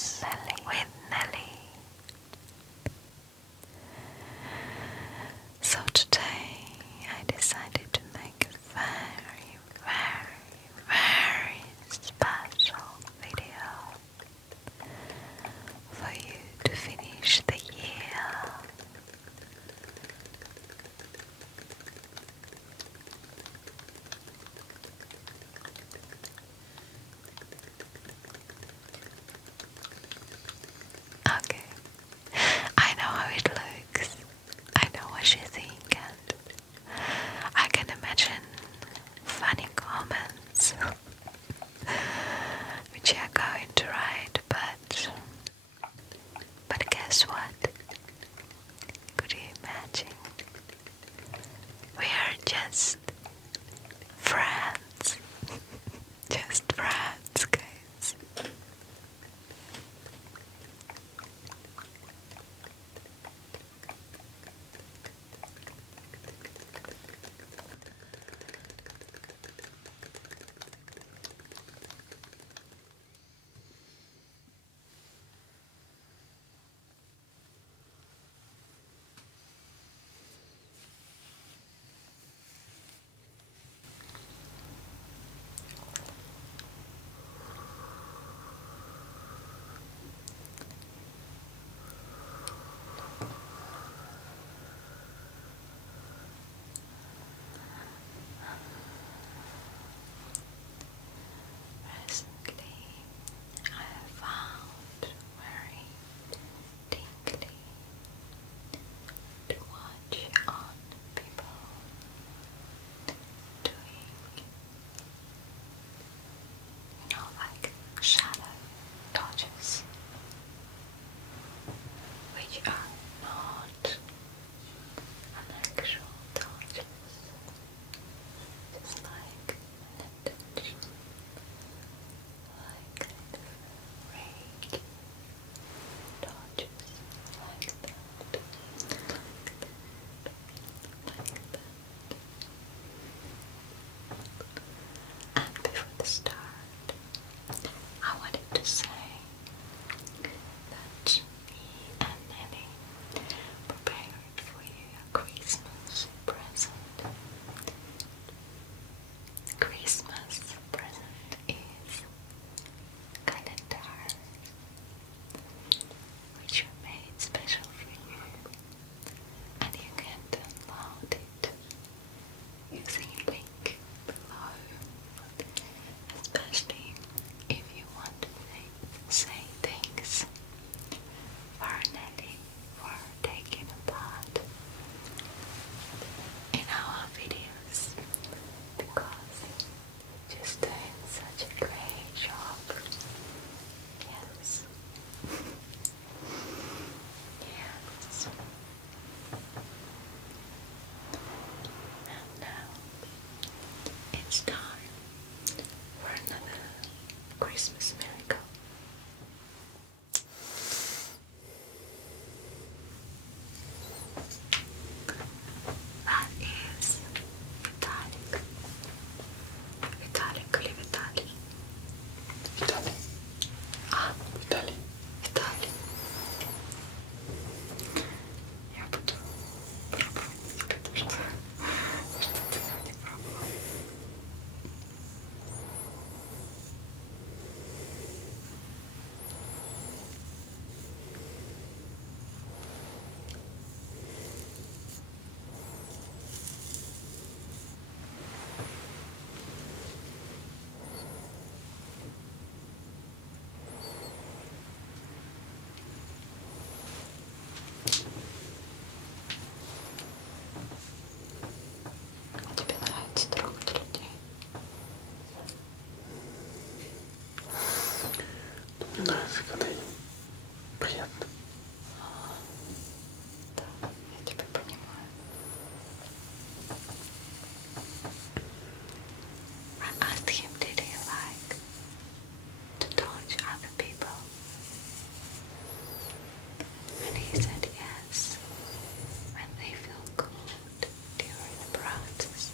with Nelly. So today I decided to make a very, very, very special video for you to finish the year. Okay, I know how it looks. I know what you think, and I can imagine funny comments which you are going to write, but guess what? Could you imagine? We are just friends. Just friends, guys. Recently, I have found very tingly to watch on people doing, like shadow dodges, which are not an actual dodges, just like an intention, like rake dodges, like that, like that. And before the start, I wanted to say that me and Nelly prepared for you a Christmas present. Christmas present is calendar, which we made special for you, and you can download it using a link below, especially if you want to say thanks for Nelly for taking a part in our videos, because you're just doing such a great job. Yes. Yes. And now it's time for another Christmas miracle. That is Vitalik. Vitalik или Vitali? Vitali. Ah, Vitali. Vitali. Я буду пробовать, потому что ты не пробовала. Тебе нравится трогать людей? Мне нравится, когда ей приятно. Да, я тебя понимаю. I asked him, did he like to touch other people? And he said yes, when they feel good during the process.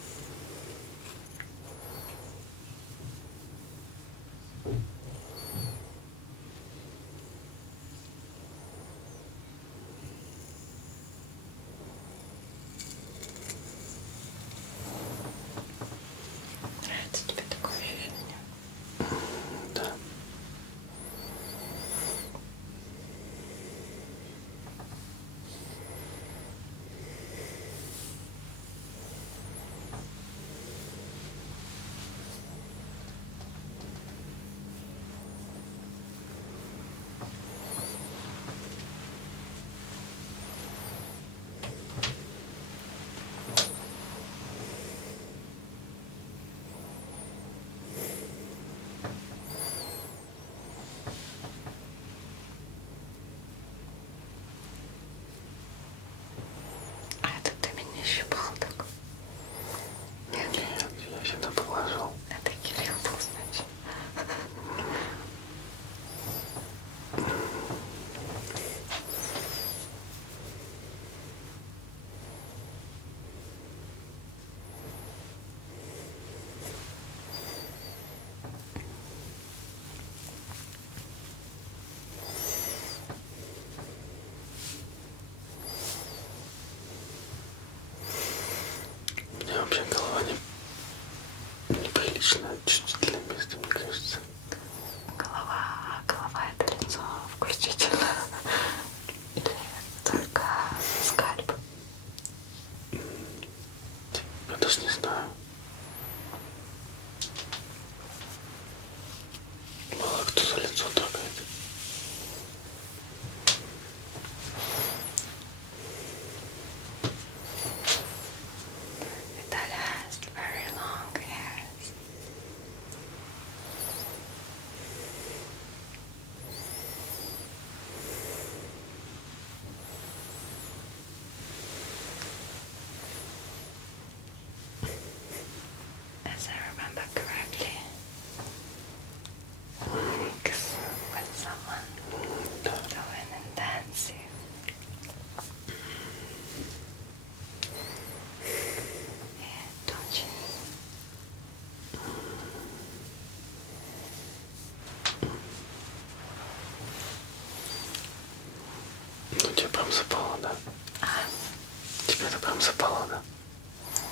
Прям запало, да?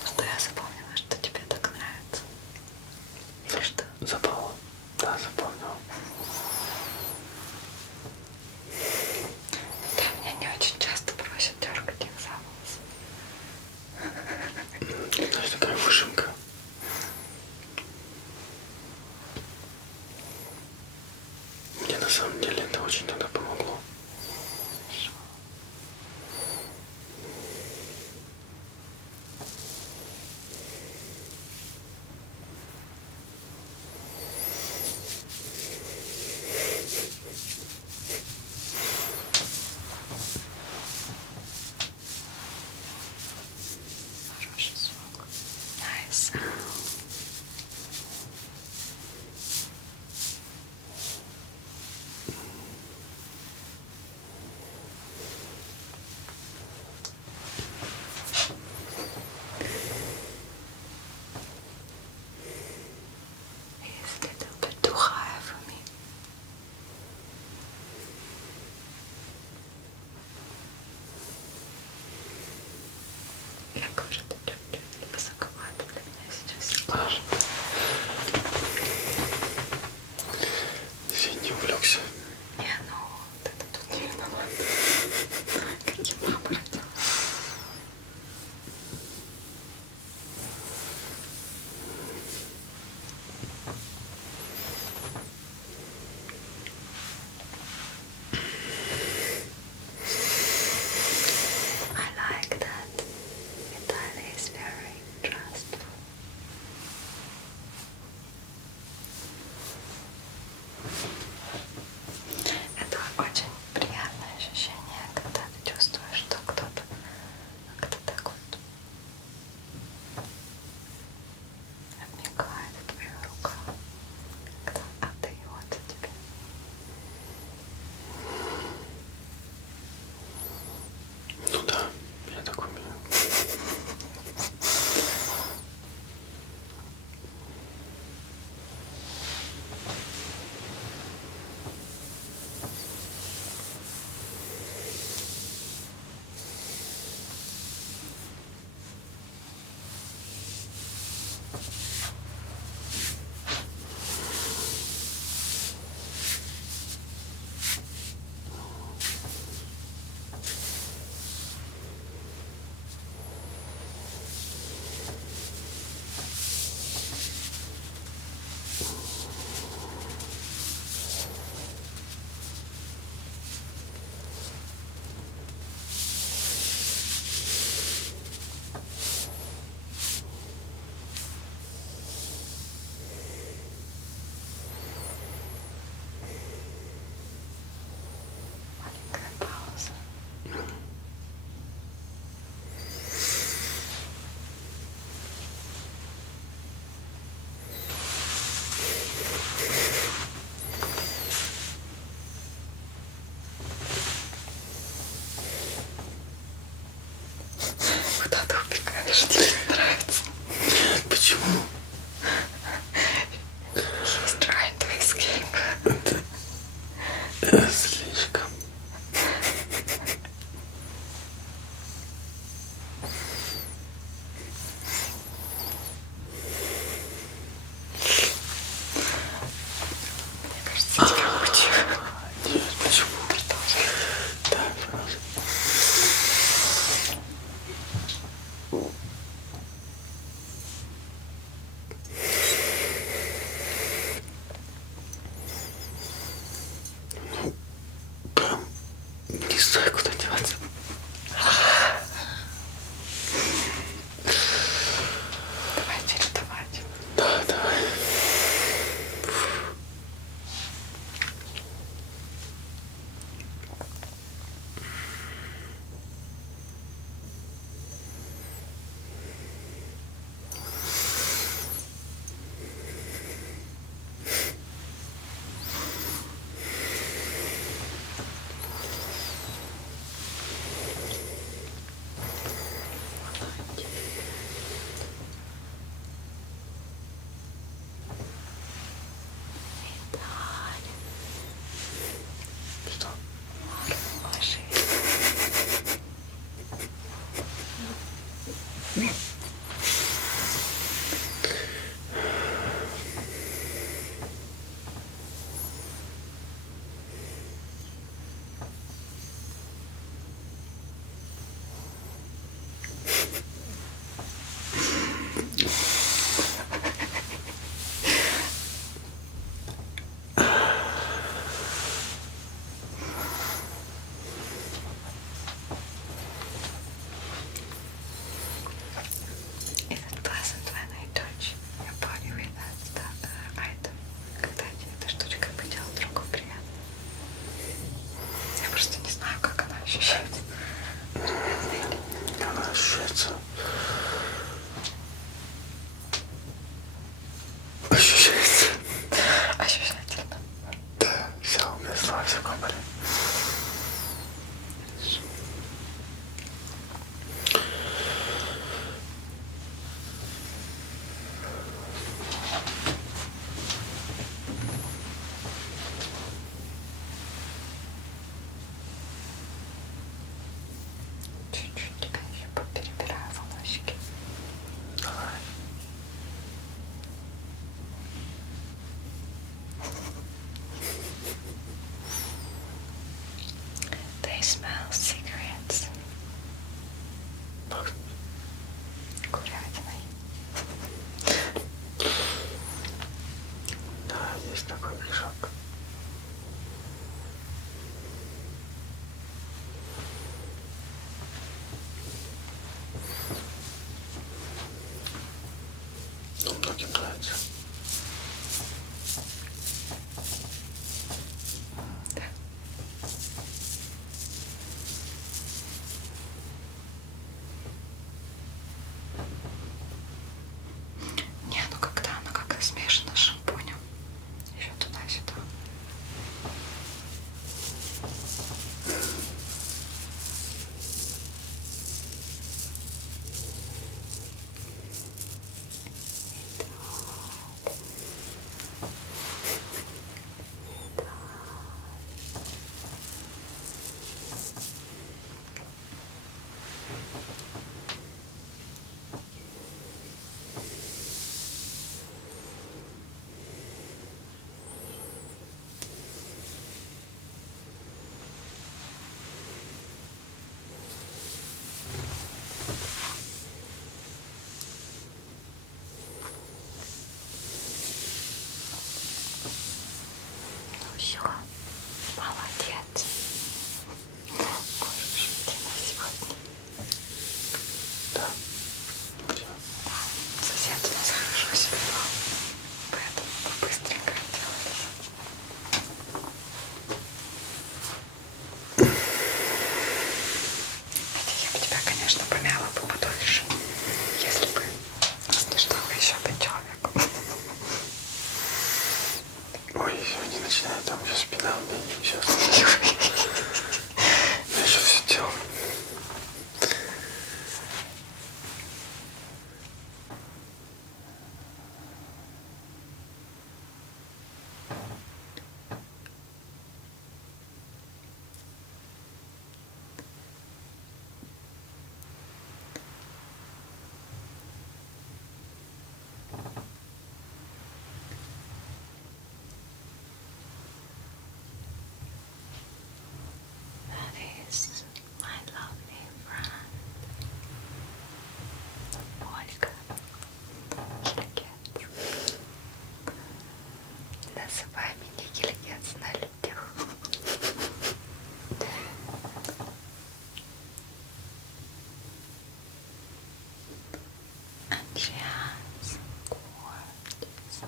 Что я запомнила, что тебе так нравится? Или что? Запало. Да, запомнил. Да, меня не очень часто просят дергать их за волосы. Знаешь, такая вышимка. Мне на самом деле это очень тогда помогло. Хорошо. Хороший звук. Nice sound. It's a little bit too high for me. Я говорю, это чуть-чуть высоковато для меня сейчас. Извини, увлекся. Не, ну, вот это тут не виноват. Какие папороти. I like that Italy is very trustful. Это очень приятное ощущение, когда ты чувствуешь, что кто-то так вот обмикает твою руку, кто отдает тебе. Ну да, я так умею. Маленькая пауза. Куда ты убегаешь? Тебе не нравится? Нет, почему? He's trying to escape. Это слишком. Мне кажется, тебя мучаю. Нет, почему? Продолжай. Да, пожалуйста. Прям не знаю, куда деваться. Давай чередовать. Да, давай. Все, молодец. Можешь идти на сегодня. Да. Все. Да, сосед у нас хорошо себя вел, поэтому мы быстренько отделались. Хотя я бы тебя, конечно, помяла бы подольше, если бы не стал еще быть человеком. Ой, все, не начинай, там уже спина у меня сейчас. Я еще все делал. That is my lovely friend, Ольга Гильгец. Называй меня Гильгец на людях. And she has gorgeous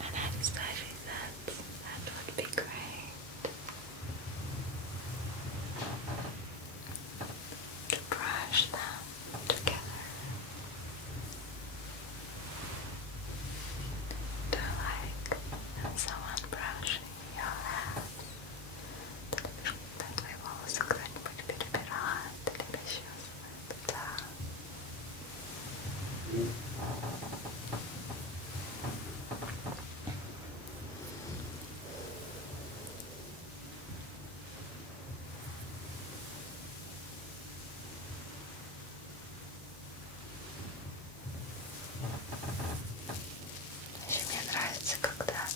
and I decided that would be great to brush them together. Do you like someone brushing your hair? Ты любишь, когда твои волосы кто-нибудь перебирает или расчесывает? Да. Вообще мне нравится, когда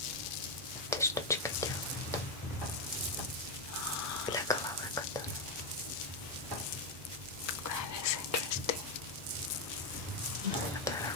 эта штучка делают для головы, которая that is interesting. Которая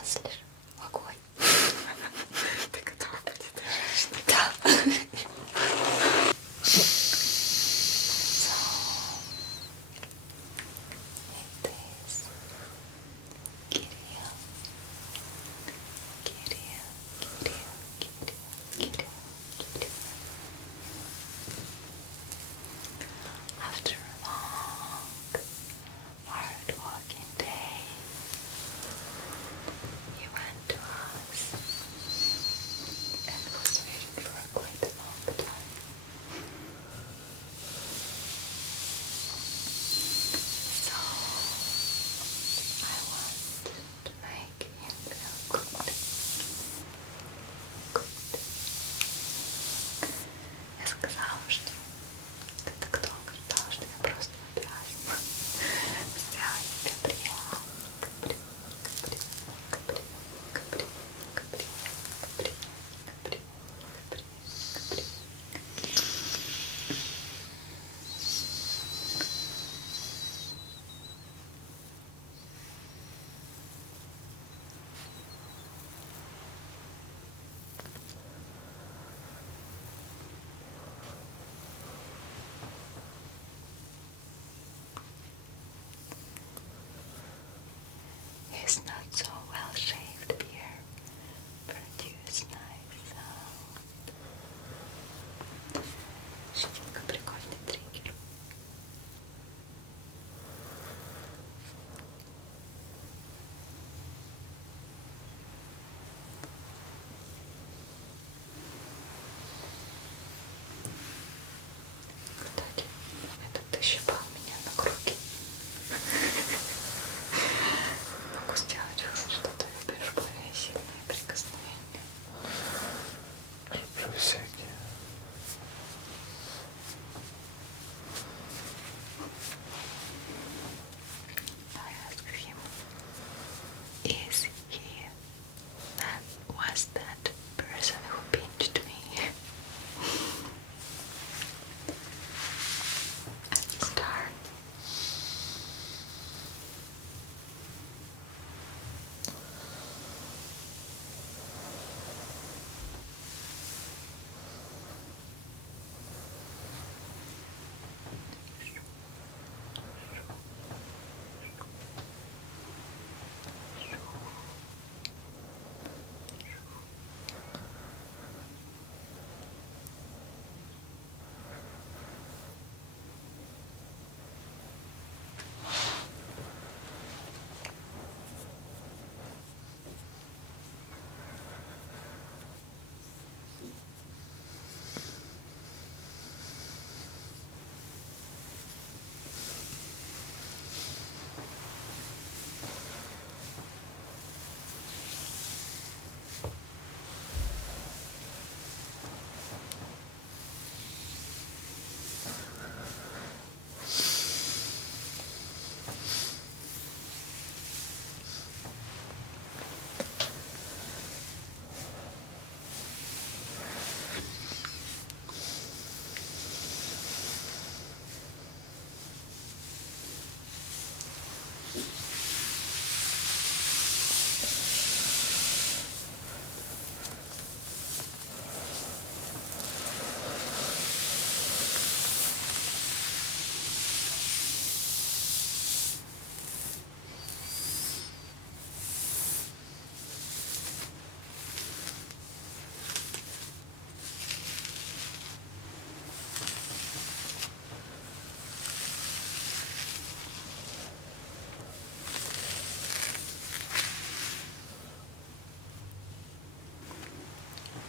мыслишь? Огонь. Ты готова быть этой женщиной? Да. So, it is Kirill. After a long, hard-working day, he went to us and was waiting for quite a long time. So I want to make him feel good. Я сказала, что ты так долго ждал, что я просто обязана сделать тебе приятно. His not so well-shaved beard produced nice sound. Шутка, прикольный триггер. Кстати, это ты щипал меня на груди. Могу сделать вывод, что ты любишь более сильные прикосновения. Люблю всякие. I asked him, is he that was that person who pinched me at the start?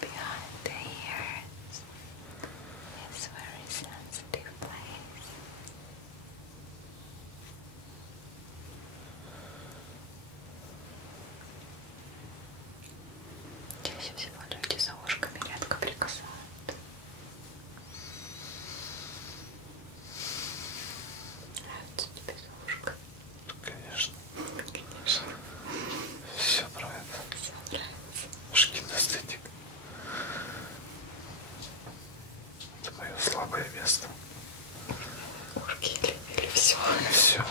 Behind the ears is a very sensitive place. Чаще всего люди за ушками редко прикасаются. Нравится тебе за ушко? Конечно. Конечно. Все про это. Все нравится. Ушкиностетик. Это мое слабое место. Ушки или все? Все.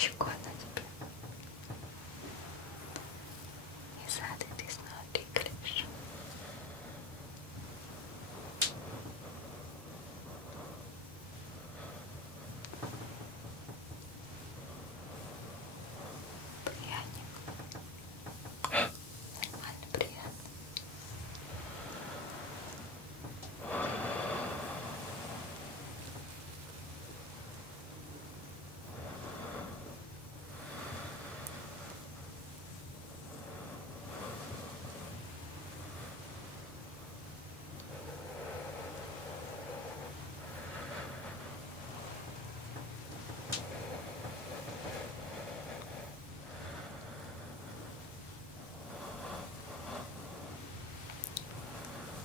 щекой на тебе. He said it is not ticklish. Приятненько. Нормально, приятно.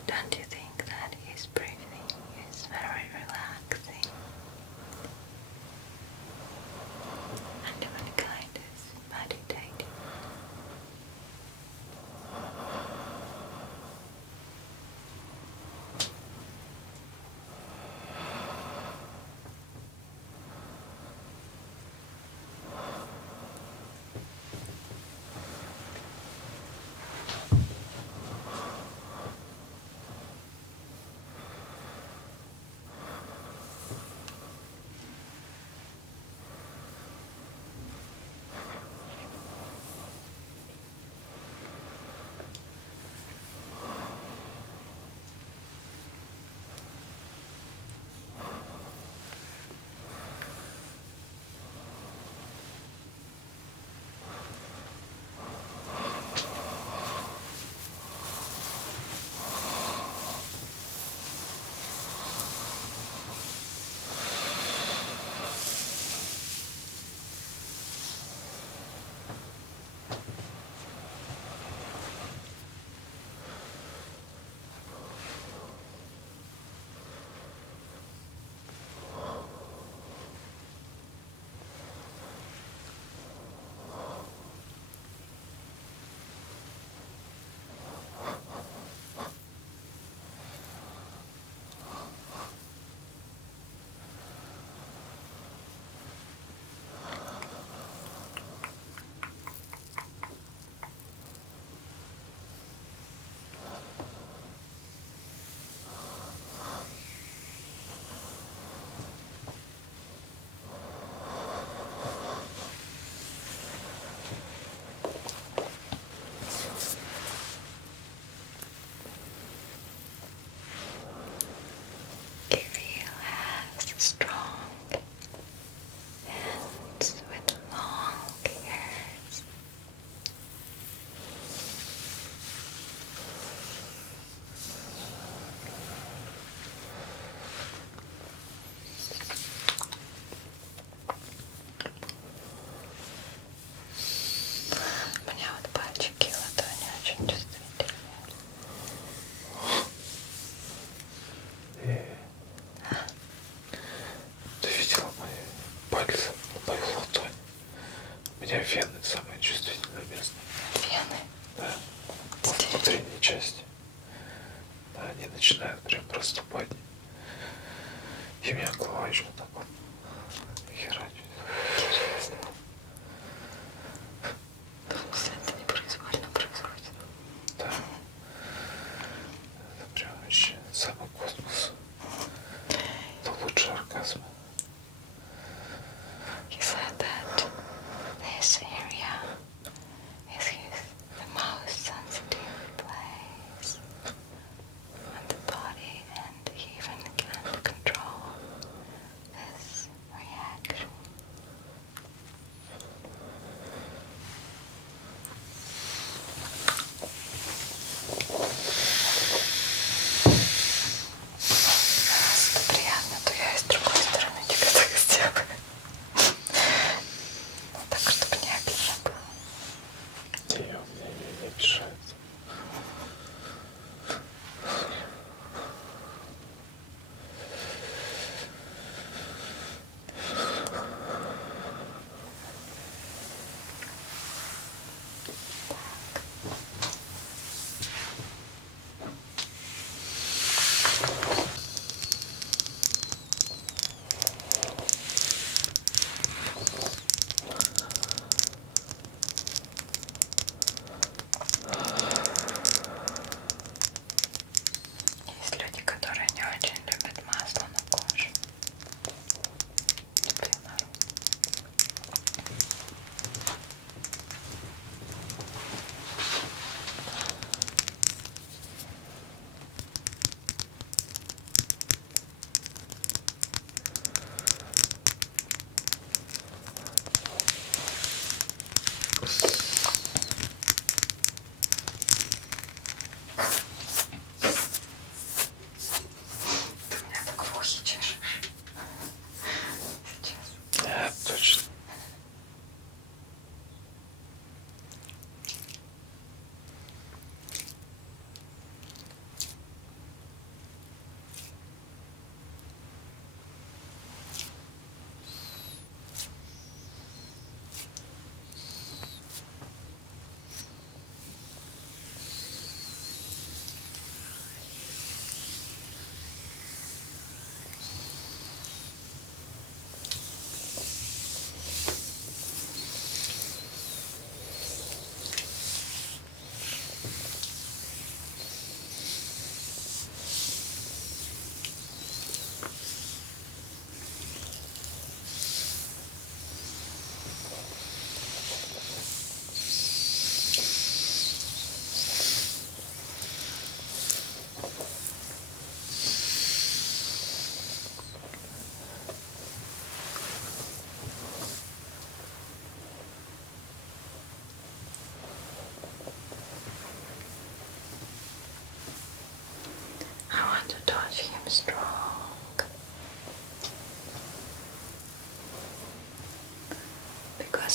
Don't you think that his breathing is very relaxing and even kind of meditative? Ariel has strong hands with long hairs. У меня вот пальчики ладони очень чувствительные. Ты видела мои пальцы, мою ладонь? У меня вены самые чувствительные места. Вены? Да. Вот внутренней части. Да, они начинают прям проступать. И у меня голова еще вот так вот херачит. Интересно. Если это непроизвольно происходит. Да. Это прям вообще самый космос. Это лучший оргазм. He said that this area is the most sensitive place on the body, and he even can't control this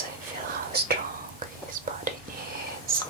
So you feel how strong his body is.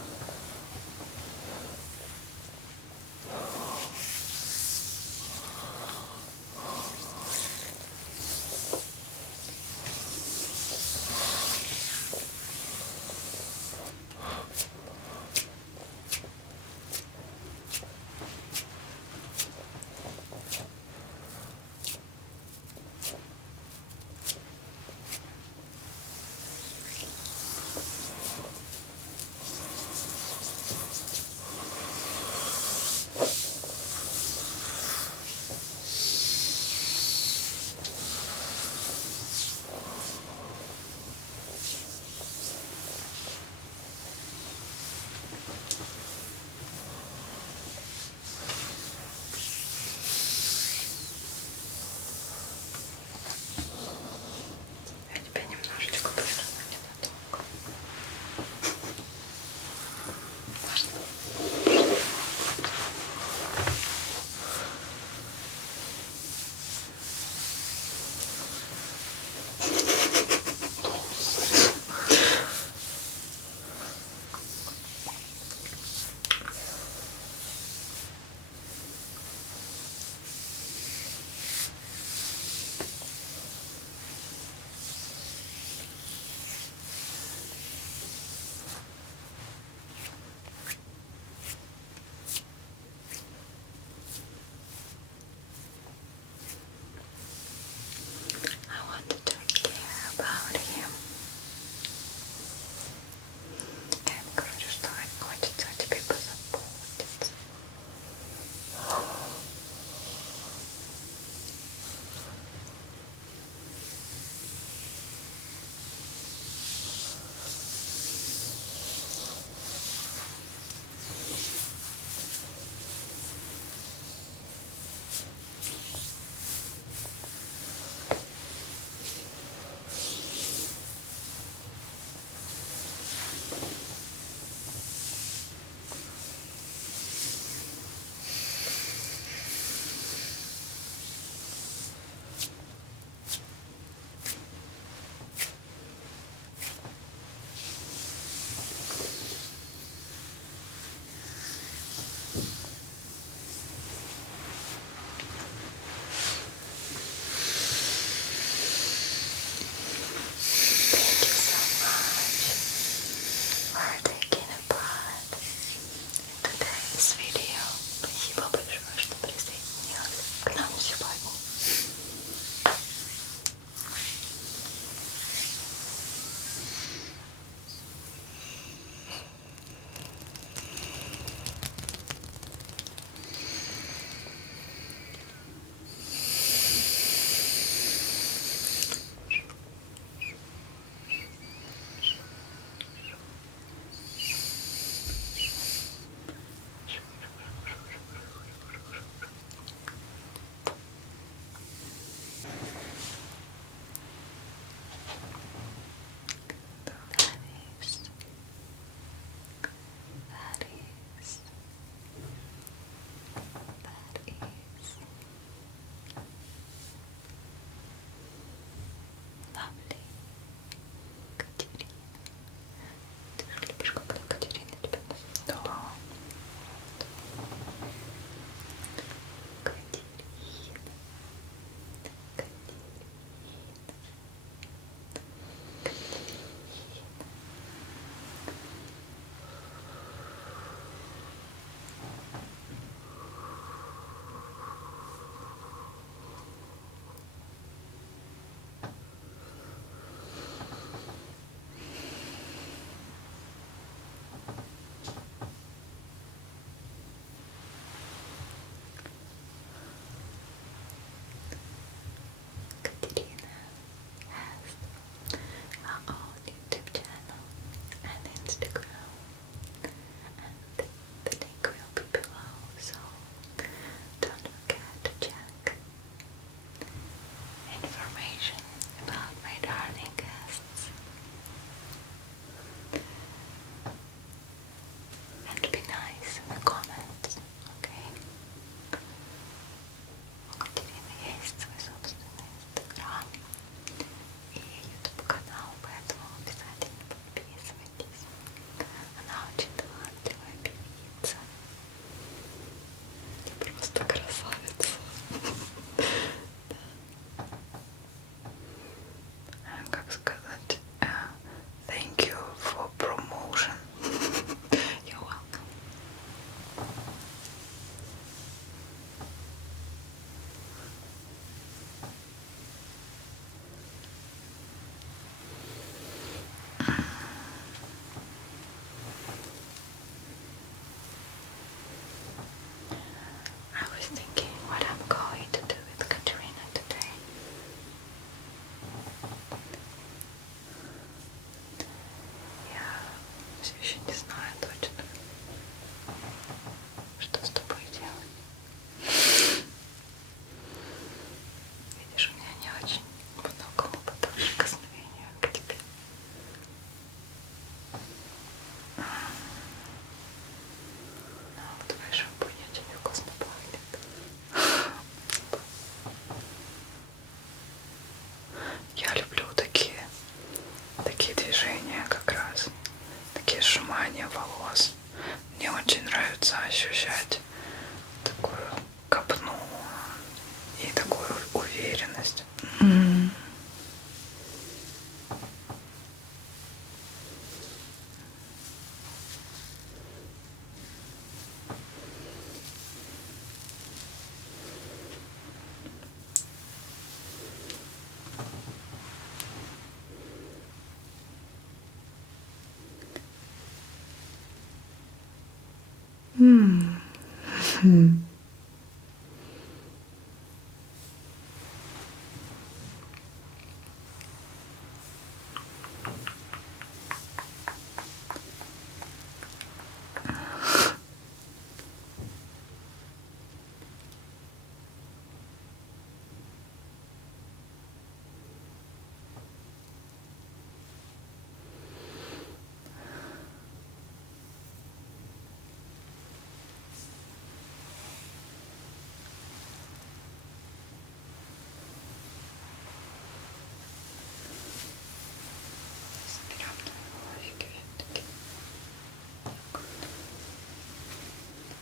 все еще не знаю точно, что с тобой делать. Видишь, у меня не очень много опыта в прикосновениях к тебе. Ну, твои шампунь очень вкусно пахнет. Я люблю такие движения как раз, такие сжимания волос. Мне очень нравится ощущать такую копну и такую уверенность. Соберем твои волосики все-таки.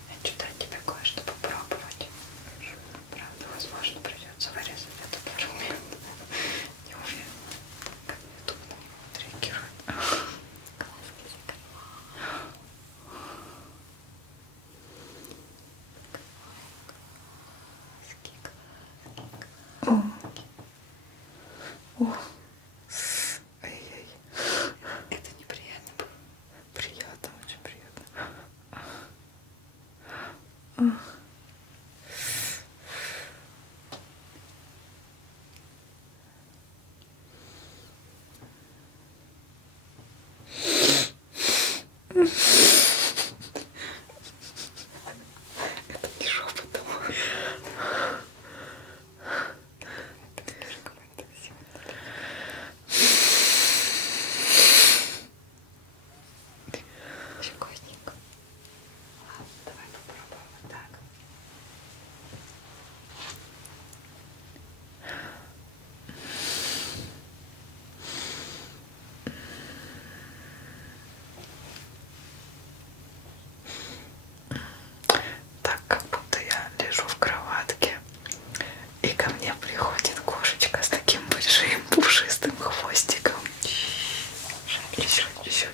Хочу дать тебе кое-что попробовать. Правда, возможно, придется вырезать этот фрагмент. Не уверена, как YouTube на него отреагирует. Глазки закрываю. Глазки. О. Ай-яй. Это неприятно было. Приятно, очень приятно. Это не шепотом. Это слишком интенсивно. Щекотненько. Ладно, давай попробуем вот так. Так, как будто я лежу в кроватке, и ко мне приходит кошечка с таким большим пушистым хвостиком. Еще тише.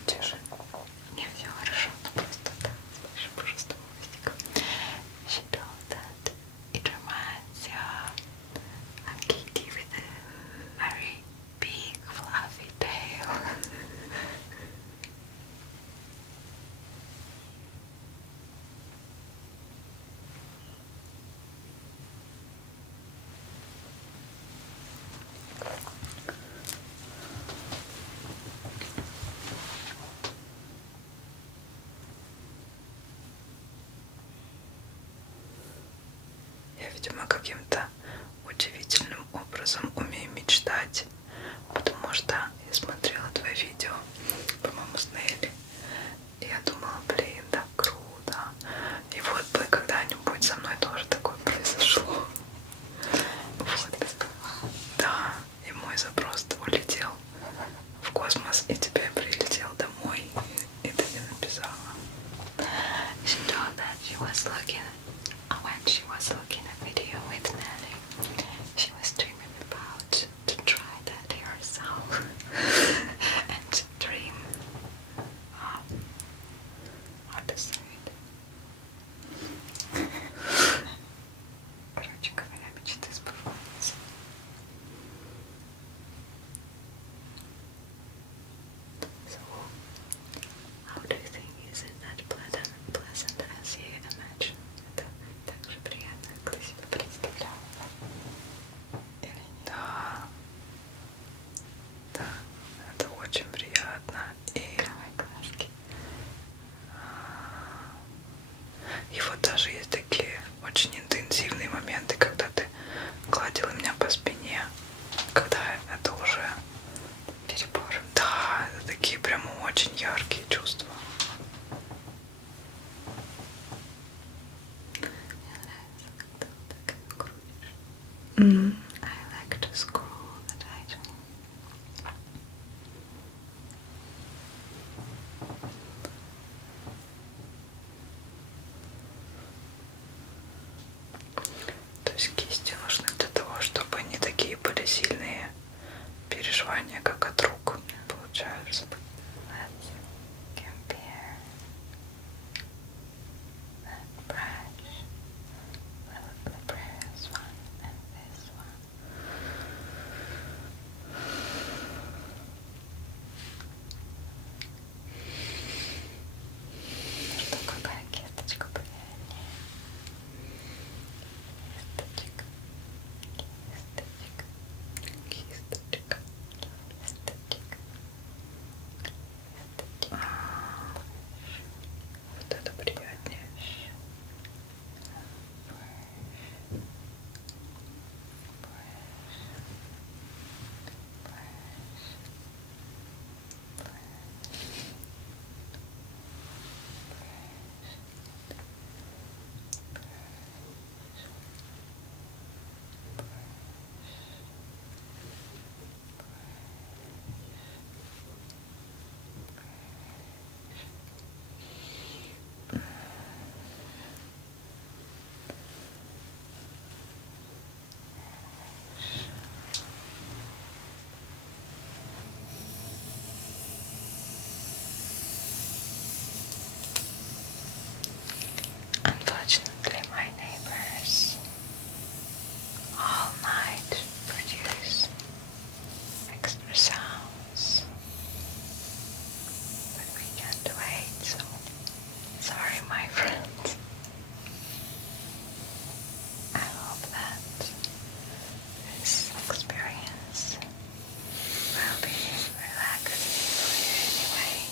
Не, все хорошо, но просто да, с большим пушистым хвостиком. She told that it reminds you of Kitty with a very big fluffy tail. Я, видимо, каким-то удивительным образом умею мечтать, потому что я смотрела твои видео, по-моему, с Нелли, и я думала, блин, так круто, и вот бы когда-нибудь со мной тоже такое произошло. Вот. Да, и мой запрос улетел в космос, и тебе прилетел домой, и ты мне написала. She told that she was looking, when she was looking at video with Nelly, she was dreaming about to try that herself. меня по спине, когда это уже перебор. Да, это такие прямо очень яркие чувства. I like to scroll the title. То есть кисти нужны для того, чтобы не такие были сильные переживания, как от рук, получается. Let's compare that brush with the previous one and this one. Что какая кисточка приятнее? Кисточка. Кисточка. Вот это приятнее. Unfortunately, my neighbors all night produce extra sounds, but we can't wait, so sorry, my friends. I hope that this experience will be relaxing for you anyway.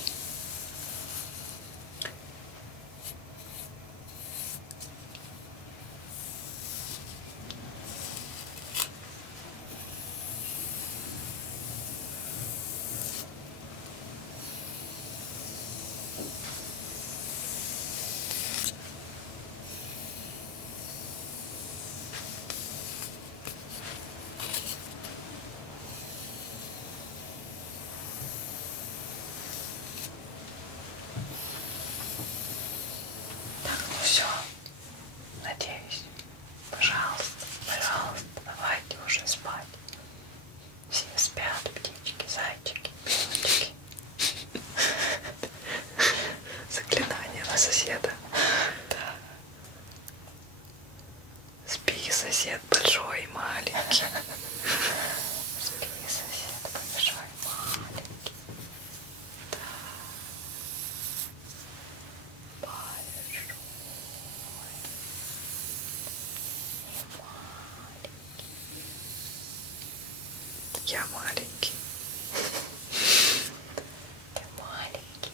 Так, ну все. Надеюсь. Пожалуйста, пожалуйста, давайте уже спать. Все спят, птички, зайчики, белочки. Заклинание на соседа. Да. Спи, сосед большой и маленький. Спи, сосед большой и маленький. Да. Большой и маленький. Я маленький. Ты маленький.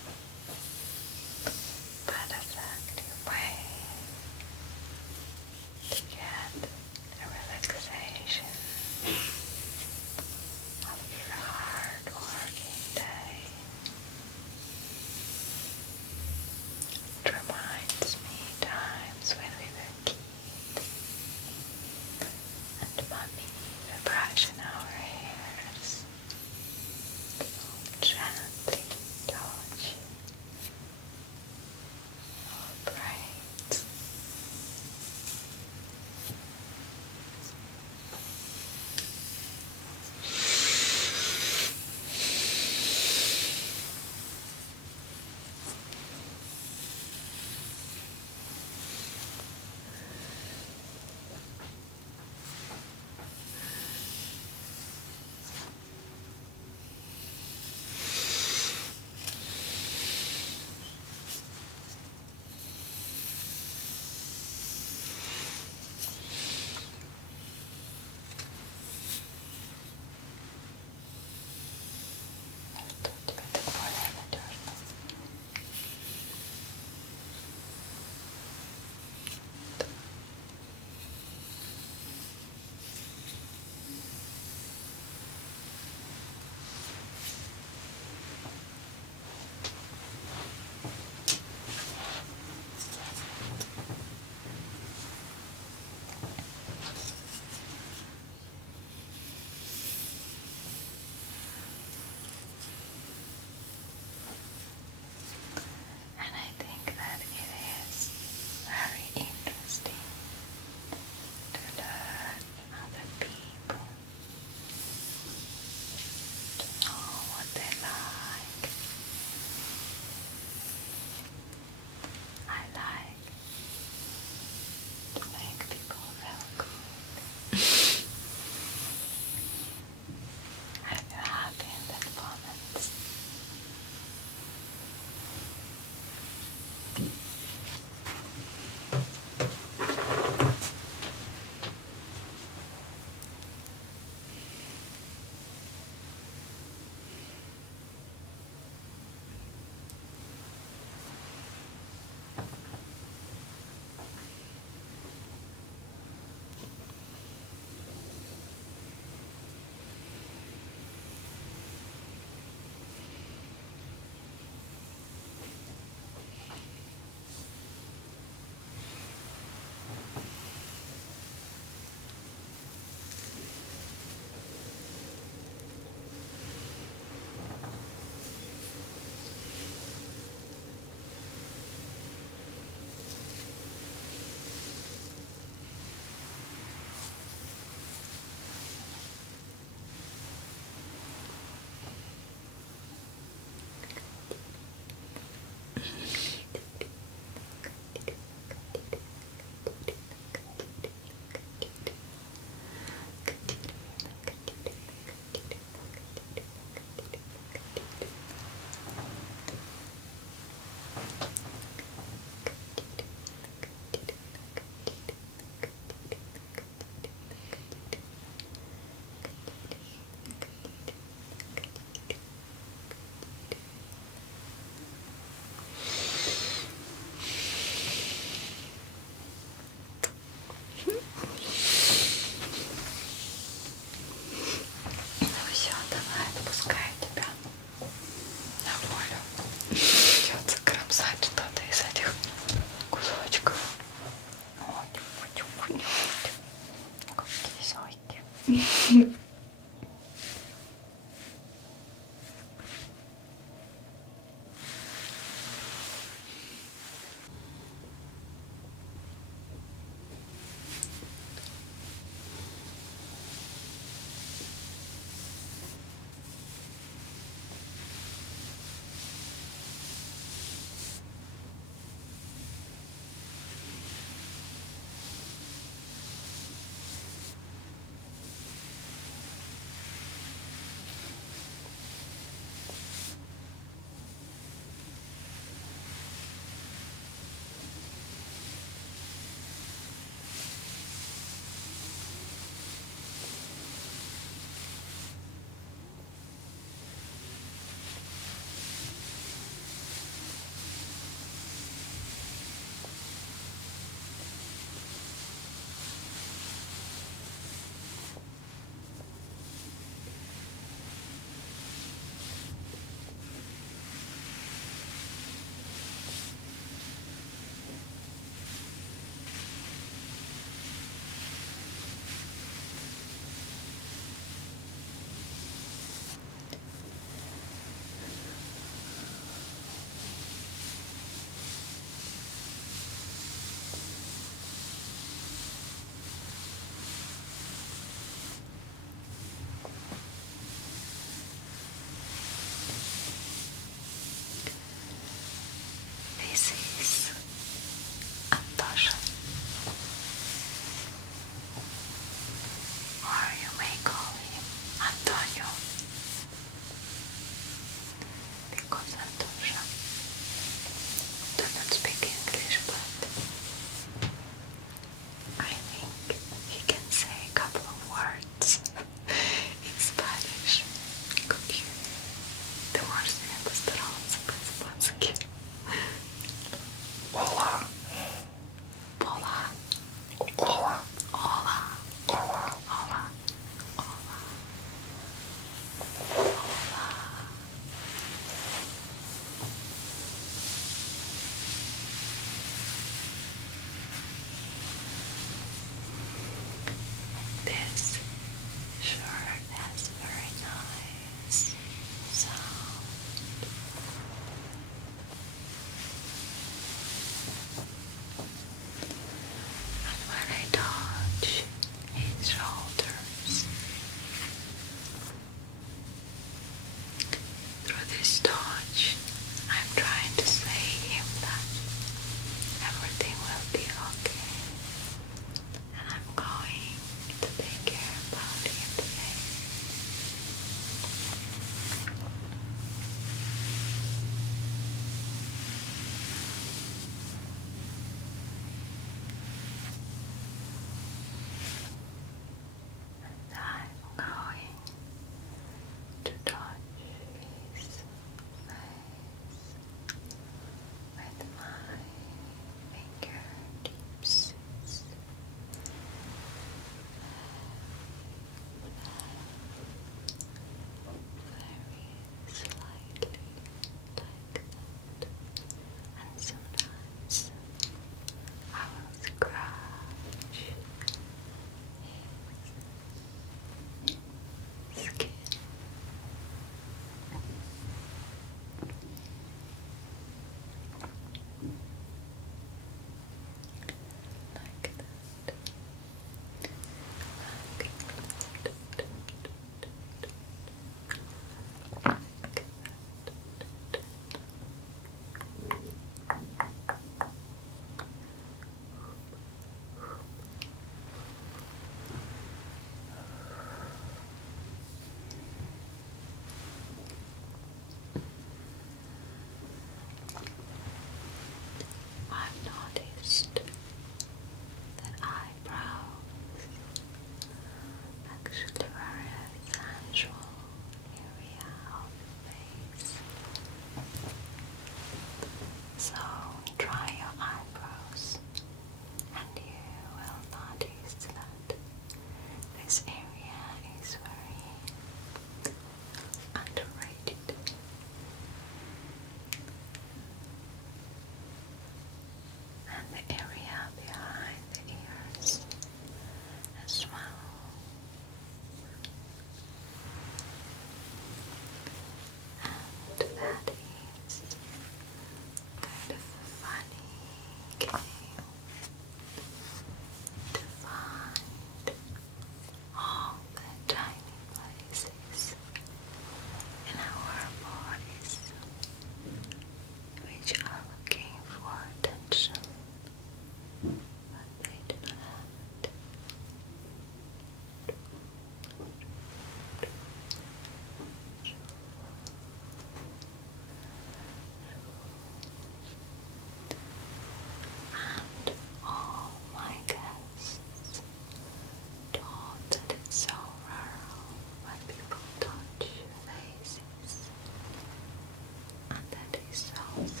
sad.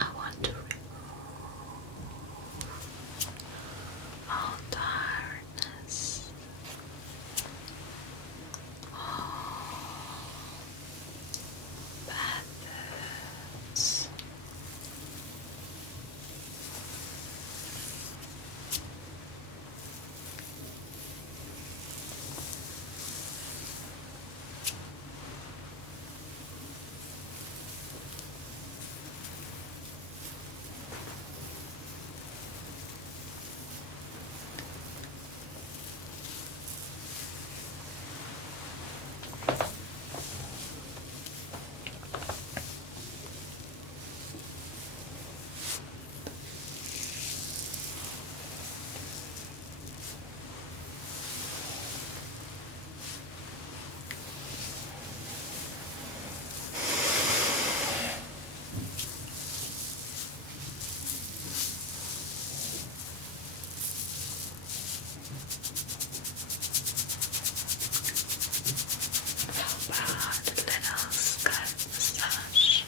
I want to remove all tiredness, all bad thoughts. How about a little scalp massage?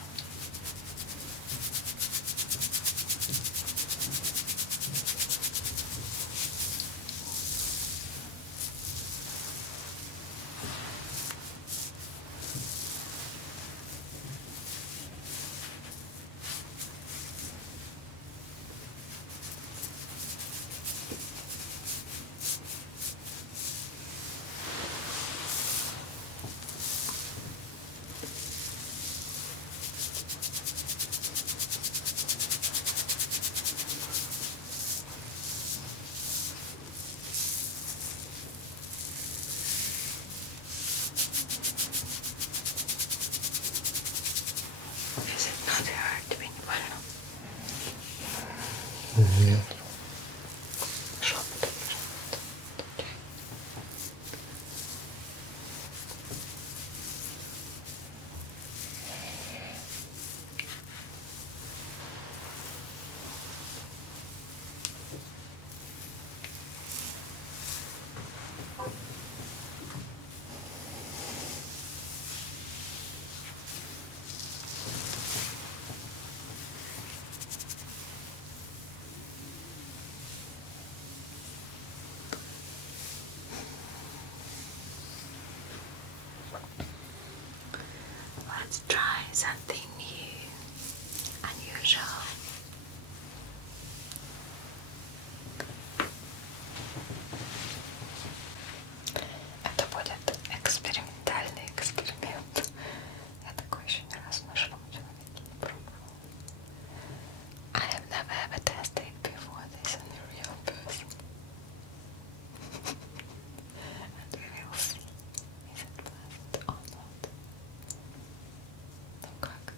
Is it not hurting? Bueno, Нет. шепотом. Let's try something new, unusual. Это будет экспериментальный эксперимент. Я такой еще ни разу на живом человеке не пробовала. I have never ever tested before this on a real person. And we will see, is it pleasant or not. Ну как?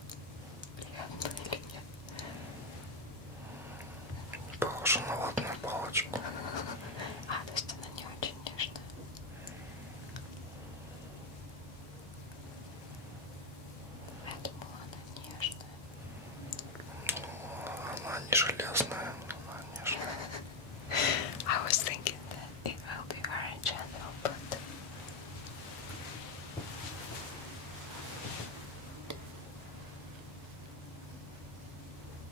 Приятно или нет? Похоже на ватную палочку. А, то есть она не очень нежная. Я думала, она нежная. Она не железная, она нежная. I was thinking that it will be very gentle, but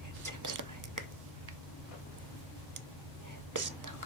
it seems like it's not.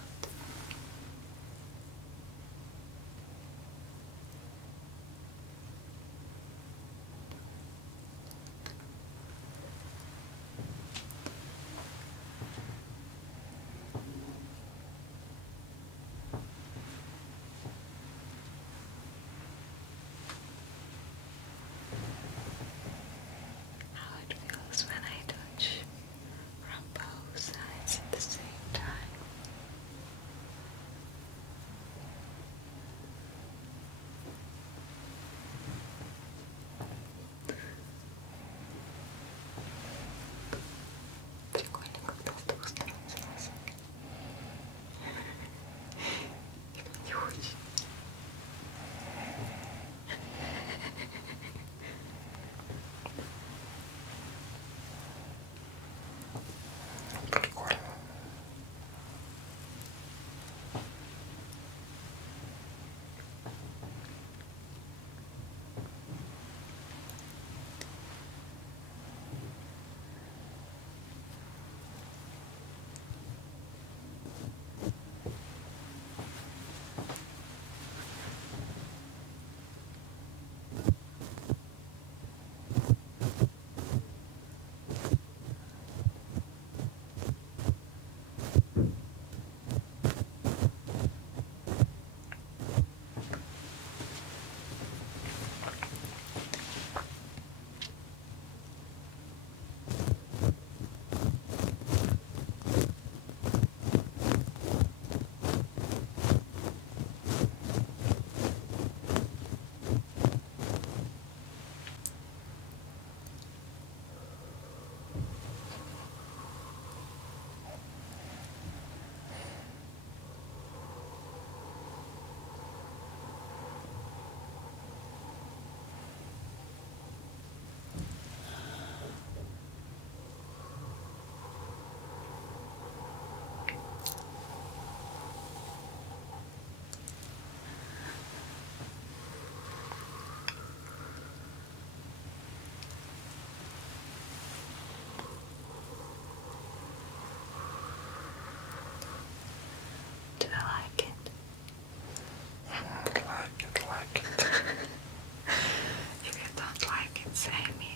say me.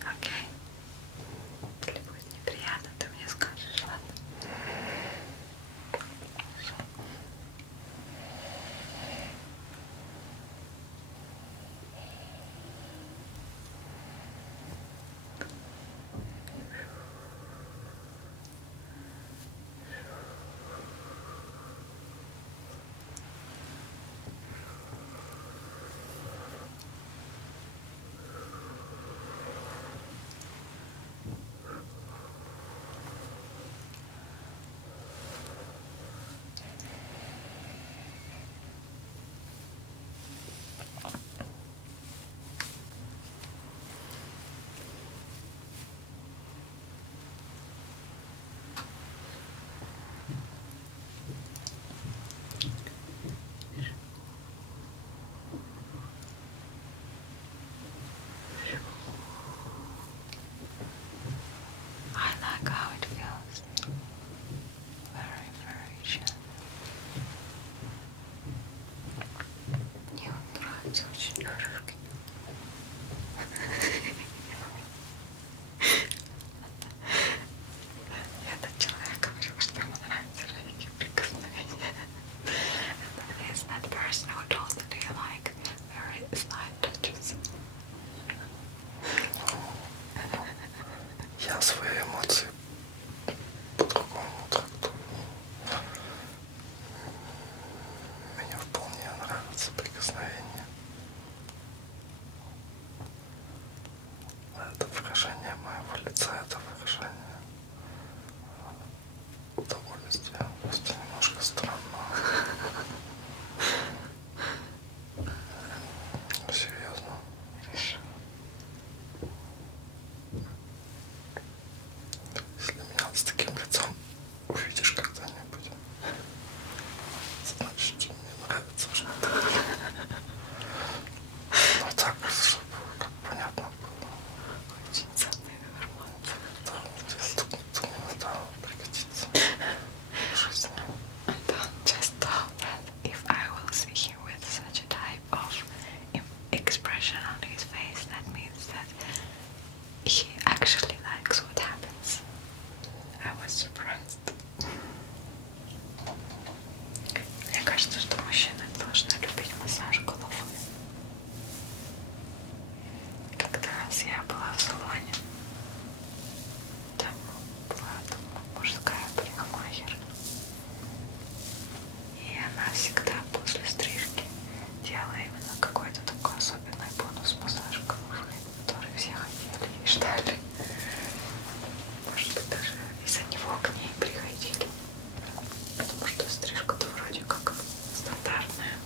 Окей? Если будет неприятно, ты мне скажешь, ладно? I like how it feels. Very, very gentle. Мне он нравится очень легкий. Я этот человек говорил, что ему нравятся легкие прикосновения. And is that person who told me, do you like very slight touches? Я свои эмоции по-другому трактую. Мне вполне нравятся прикосновения. Это выражение моего лица, это выражение удовольствия. Просто немножко странно. Серьезно. Хорошо. Если меня с таким лицом увидишь когда-нибудь, значит, мне нравится, что ты. Ну так, чтобы как понятно было. Очень ценная информация. Да, тут иногда пригодится в жизни. Don't just thought that if I will see him with such a type of expression on his face, that means that he actually likes what happens. I was surprised. Мне кажется, что мужчины должны любить массаж головы. Как-то раз я была в салоне, там была мужская парикмахер, и она всегда после стрижки делала именно какой-то такой особенный бонус-массаж головы, который все хотели и ждали. Может быть, даже из-за него к ней приходили, потому что стрижка-то вроде как стандартная.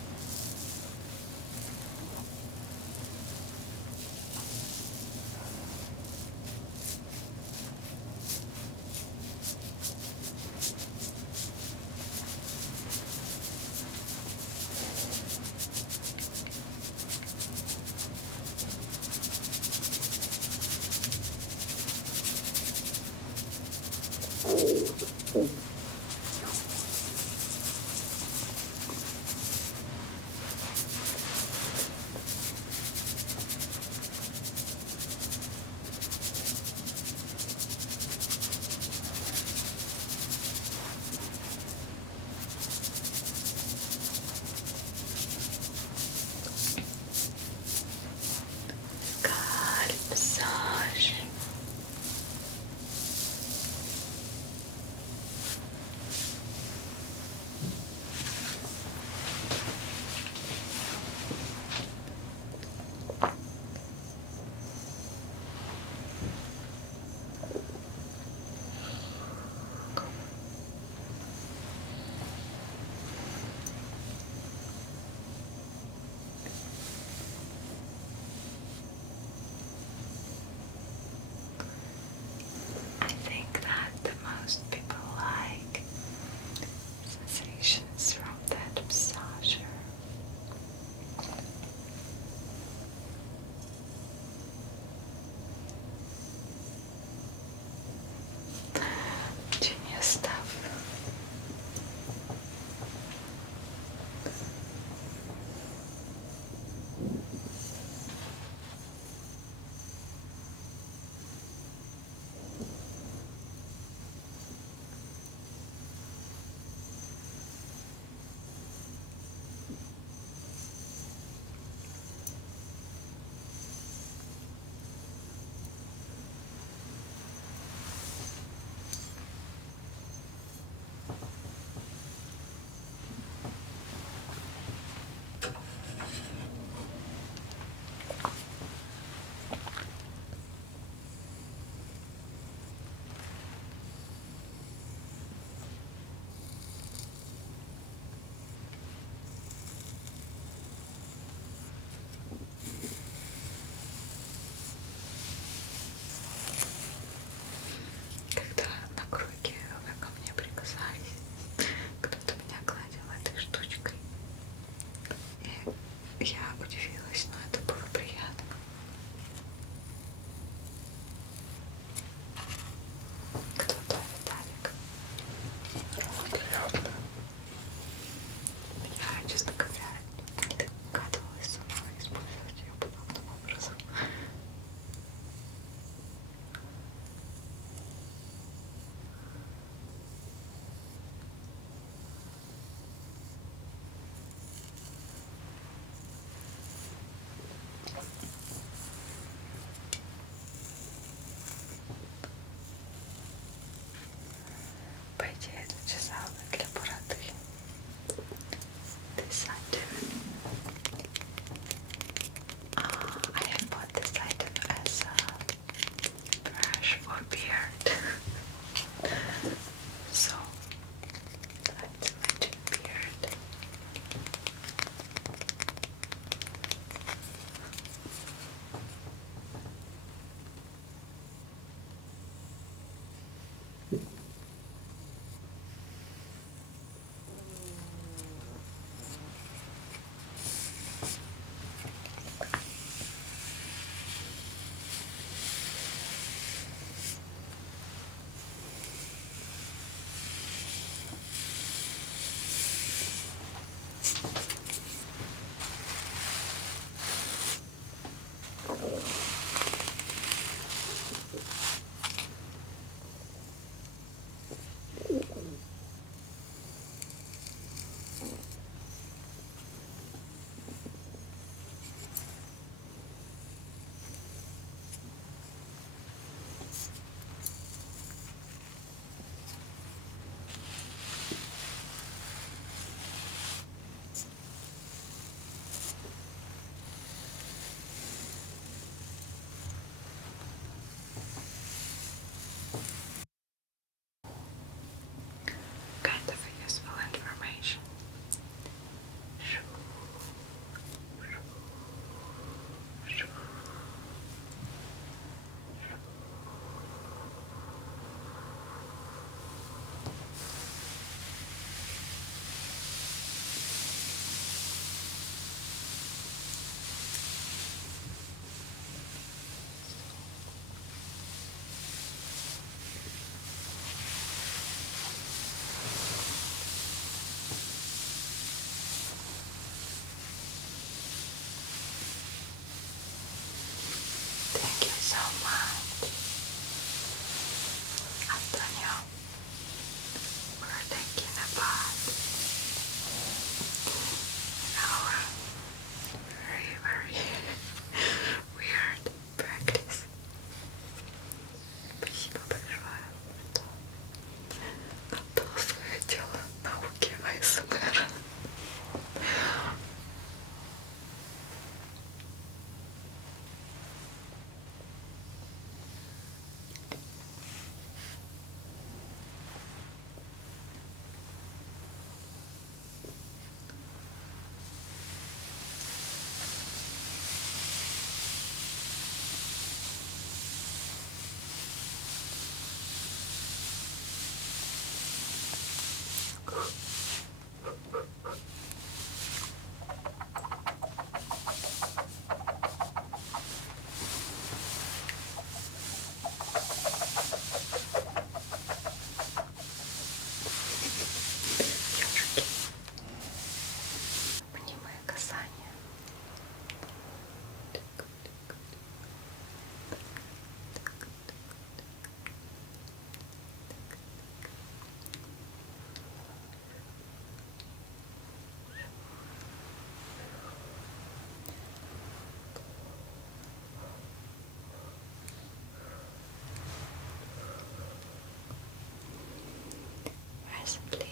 recently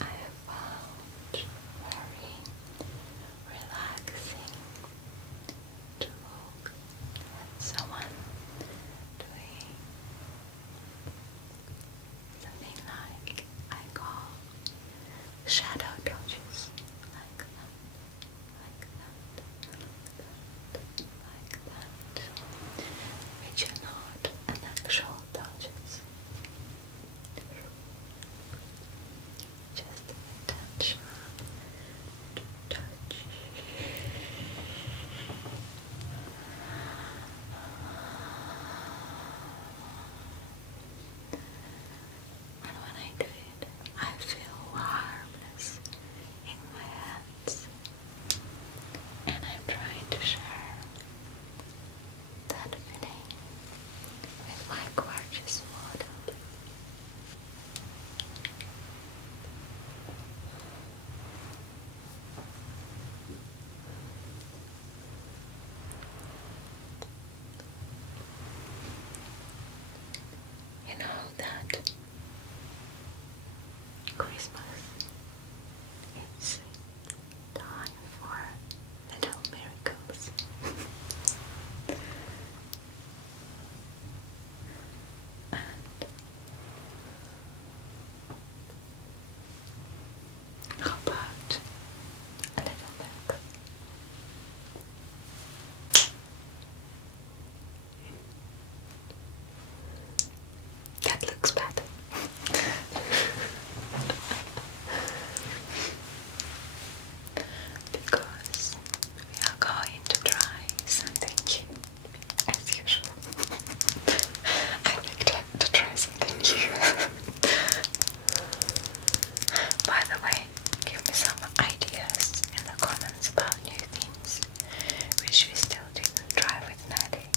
I have found very relaxing to look at someone doing something like I call shadow dodges, like that, like that, like that, which are not an actual dodges, just intention to touch. And when I do it, I feel warmness in my hands, and I'm trying to share that feeling with my gorgeous model. You know that Christmas is time for little miracles. And how about a little milk? That looks better. Because we are going to try something new, as usual. I like to try something new. By the way, give me some ideas in the comments about new things which we still didn't try with Maddie.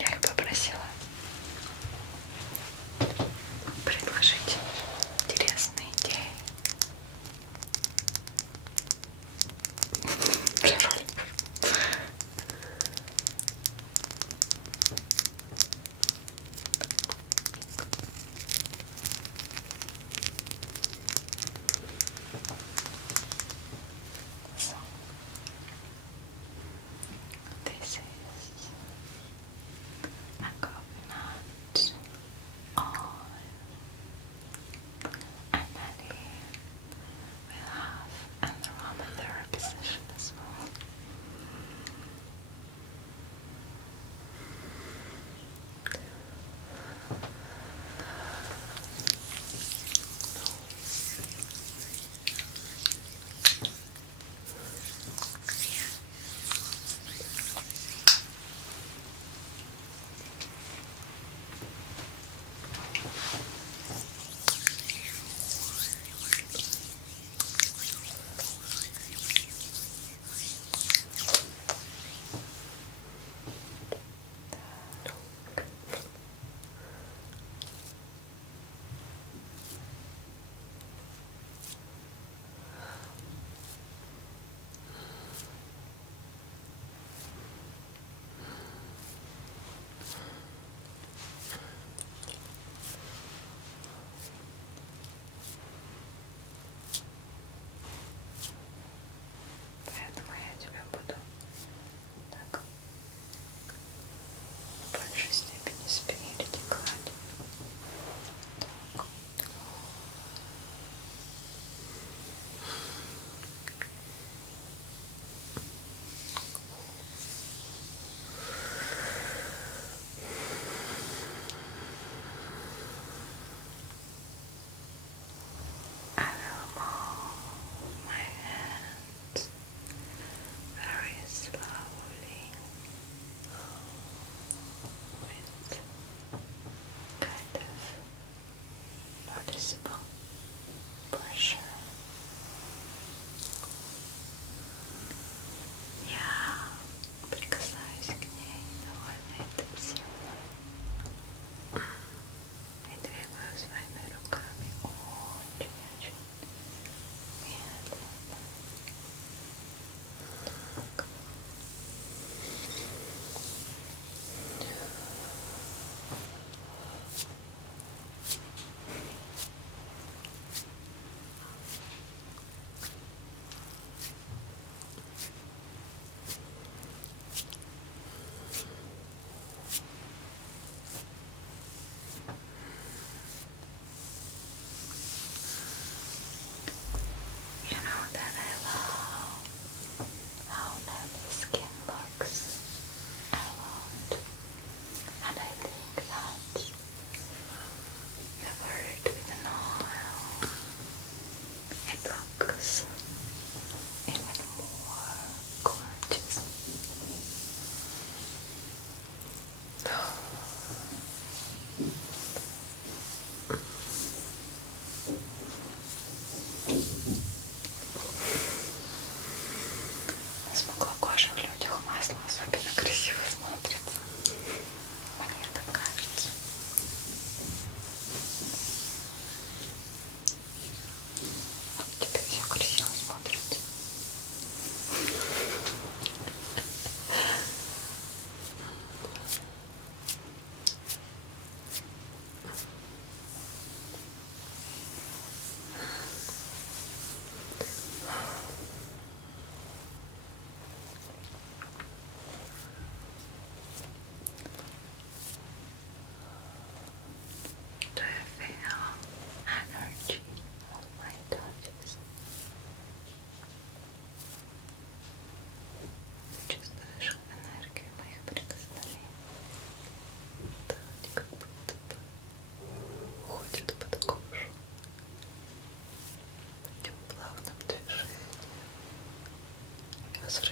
Я ее попросила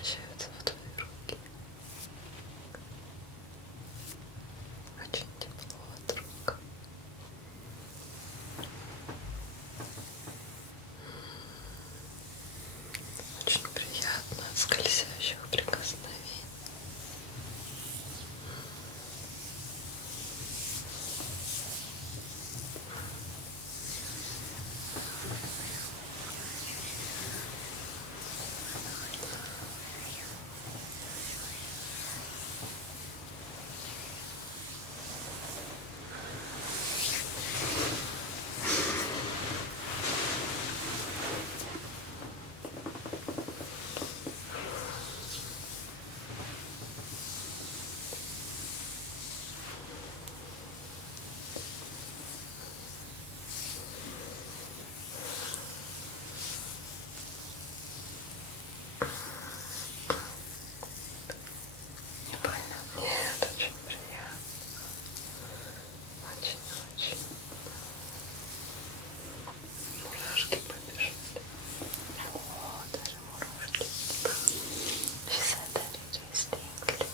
помещаются в твои руки. Очень тепло от рук. Очень приятно от скользящих прикосновений. Не больно? Нет, очень приятно. Очень-очень. Мурашки побежали. О, даже мурашки. She said that it just tingly.